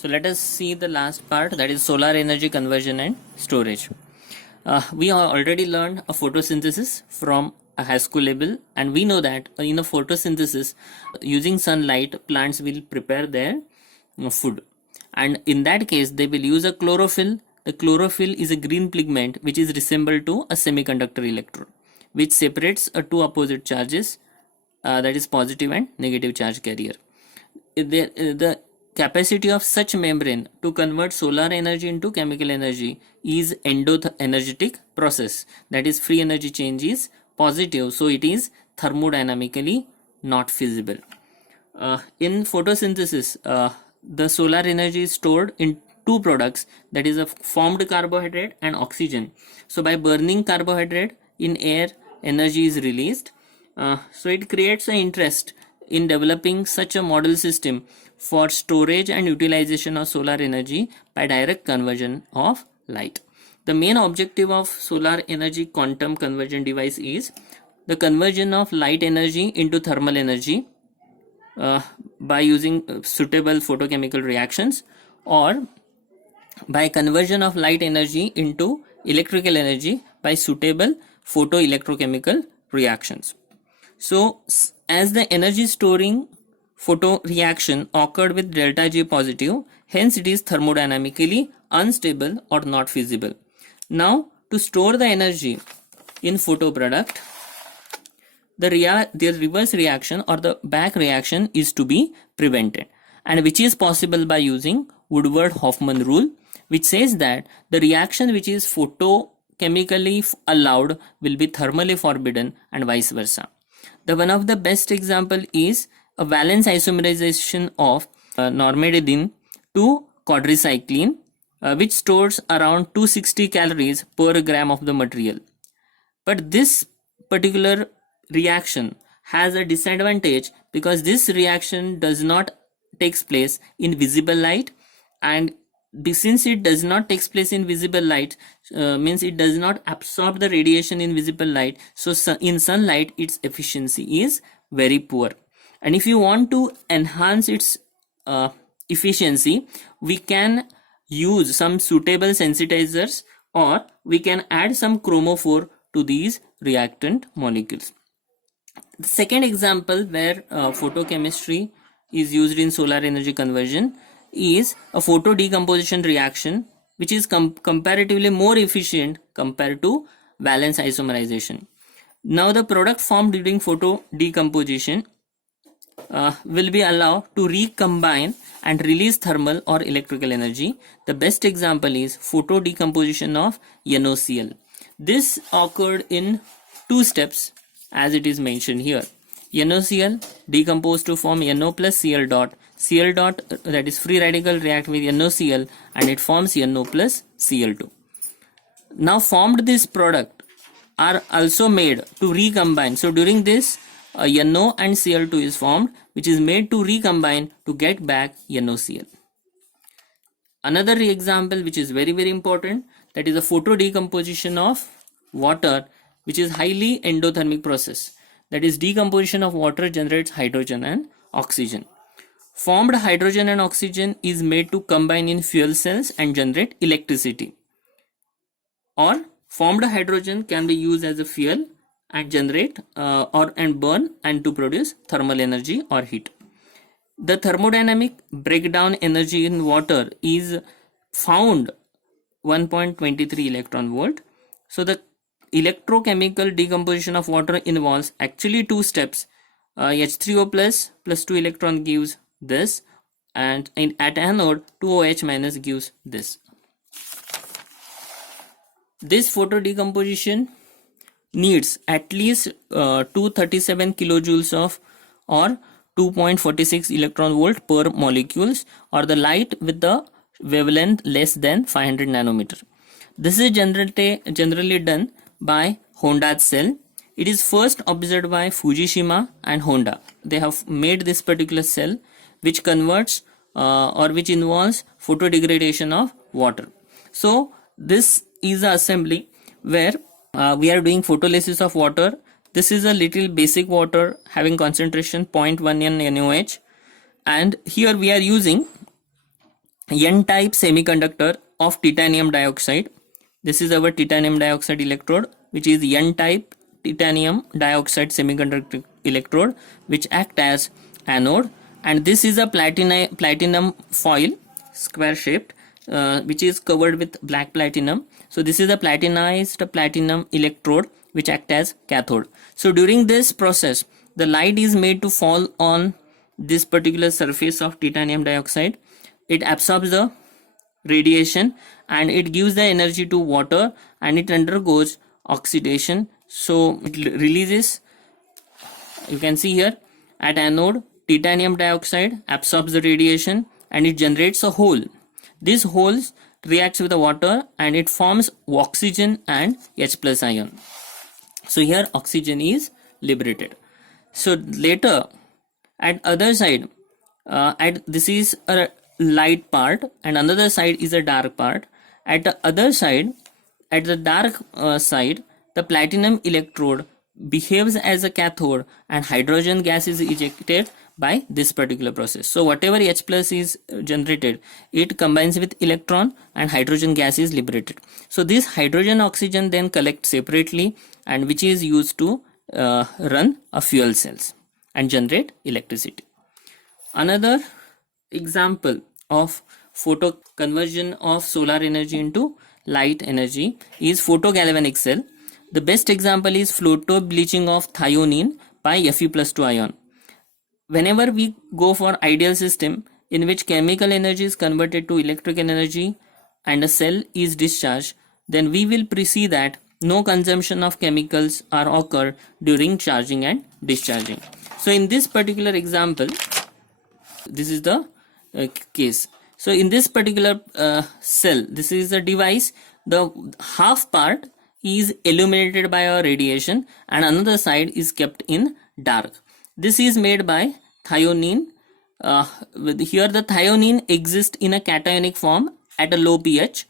So let us see the last part, that is solar energy conversion and storage. We have already learned a photosynthesis from a high school level, and we know that in a photosynthesis using sunlight plants will prepare their food, and in that case they will use a chlorophyll. The chlorophyll is a green pigment which is resembled to a semiconductor electrode, which separates two opposite charges, that is positive and negative charge carrier. The capacity of such membrane to convert solar energy into chemical energy is endoenergetic process, that is free energy change is positive, so it is thermodynamically not feasible. In photosynthesis, the solar energy is stored in two products, that is a formed carbohydrate and oxygen. So by burning carbohydrate in air, energy is released. So it creates an interest in developing such a model system for storage and utilization of solar energy by direct conversion of light. The main objective of solar energy quantum conversion device is the conversion of light energy into thermal energy by using suitable photochemical reactions, or by conversion of light energy into electrical energy by suitable photoelectrochemical reactions. So as the energy storing photo reaction occurred with delta G positive, hence it is thermodynamically unstable or not feasible. Now to store the energy in photo product, the reverse reaction or the back reaction is to be prevented, and which is possible by using Woodward-Hoffmann rule, which says that the reaction which is photochemically allowed will be thermally forbidden, and vice versa. The one of the best example is a valence isomerization of normetidine to quadricycline, which stores around 260 calories per gram of the material. But this particular reaction has a disadvantage because this reaction does not takes place in visible light, and since it does not takes place in visible light, means it does not absorb the radiation in visible light, so in sunlight its efficiency is very poor. And if you want to enhance its efficiency, we can use some suitable sensitizers, or we can add some chromophore to these reactant molecules. The second example where photochemistry is used in solar energy conversion is a photo decomposition reaction, which is comparatively more efficient compared to valence isomerization. Now the product formed during photo decomposition will be allowed to recombine and release thermal or electrical energy. The best example is photo decomposition of NaOCl. This occurred in two steps as it is mentioned here. NaOCl decomposed to form NO plus Cl dot. Cl dot, that is free radical, react with NaOCl and it forms NO plus Cl2. Now formed this product are also made to recombine. So during this NO and Cl2 is formed, which is made to recombine to get back NaOCl. Another example which is very important, that is a photo decomposition of water, which is highly endothermic process. That is decomposition of water generates hydrogen and oxygen. Formed hydrogen and oxygen is made to combine in fuel cells and generate electricity. Or formed hydrogen can be used as a fuel and generate and burn and to produce thermal energy or heat. The thermodynamic breakdown energy in water is found 1.23 electron volt. So the electrochemical decomposition of water involves actually two steps. H3O plus 2 electron gives this, and at anode 2OH minus gives this. This photo decomposition needs at least 237 kilojoules of or 2.46 electron volt per molecules, or the light with the wavelength less than 500 nanometer. This is generally done by Honda's cell. It is first observed by Fujishima and Honda. They have made this particular cell which converts or which involves photodegradation of water. So this is the assembly where we are doing photolysis of water. This is a little basic water having concentration 0.1 NaOH, and here we are using N-type semiconductor of titanium dioxide. This is our titanium dioxide electrode, which is N-type titanium dioxide semiconductor electrode, which act as anode. And this is a platinum foil, square shaped, which is covered with black platinum. So this is a platinized platinum electrode which act as cathode. So during this process, the light is made to fall on this particular surface of titanium dioxide. It absorbs the radiation and it gives the energy to water, and it undergoes oxidation. So it releases, you can see here, at anode, titanium dioxide absorbs the radiation and it generates a hole. This hole reacts with the water and it forms oxygen and H plus ion. So here oxygen is liberated. So later at other side, this is a light part and another side is a dark part. At the other side, at the dark side, the platinum electrode behaves as a cathode and hydrogen gas is ejected by this particular process. So whatever H plus is generated, it combines with electron and hydrogen gas is liberated. So this hydrogen oxygen then collect separately, and which is used to run a fuel cells and generate electricity. Another example of photo conversion of solar energy into light energy is photogalvanic cell. The best example is photo bleaching of thionein by Fe+2 ion. Whenever we go for ideal system in which chemical energy is converted to electrical energy and a cell is discharged, then we will see that no consumption of chemicals are occur during charging and discharging. So in this particular example, this is the case. So in this particular cell, this is the device, the half part is illuminated by a radiation and another side is kept in dark. This is made by thionein. Here the thionein exists in a cationic form at a low pH.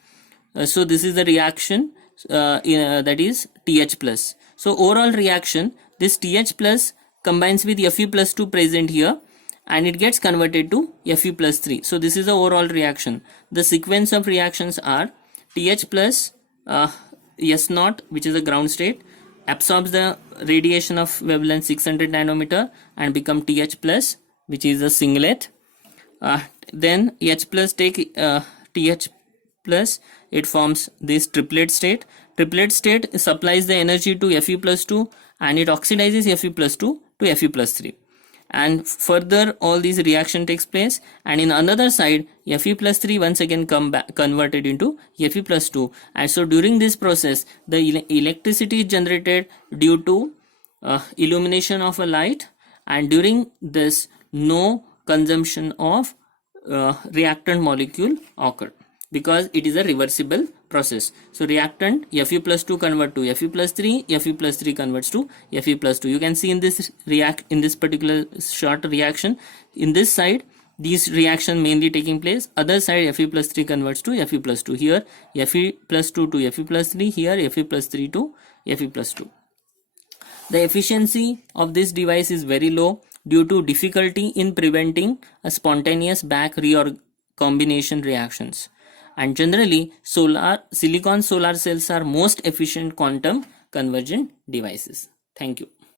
So this is the reaction that is TH plus. So overall reaction, this TH plus combines with Fe+2 present here and it gets converted to Fe+3. So this is the overall reaction. The sequence of reactions are TH plus S0, which is a ground state, absorbs the radiation of wavelength 600 nanometer and become TH plus, which is a singlet. Then H plus take TH plus, it forms this triplet state. Triplet state supplies the energy to Fe+2 and it oxidizes Fe+2 to Fe+3. And further all these reaction takes place, and in another side Fe+3 once again converted into Fe+2, and so during this process the electricity is generated due to illumination of a light, and during this no consumption of reactant molecule occurred because it is a reversible process. So reactant Fe+2 convert to Fe+3, Fe+3 converts to Fe+2. You can see in this particular short reaction, in this side these reaction mainly taking place, other side Fe+3 converts to Fe+2. Here Fe+2 to Fe+3, here Fe+3 to Fe+2. The efficiency of this device is very low due to difficulty in preventing a spontaneous back recombination reactions. And generally silicon solar cells are most efficient quantum convergent devices. Thank you.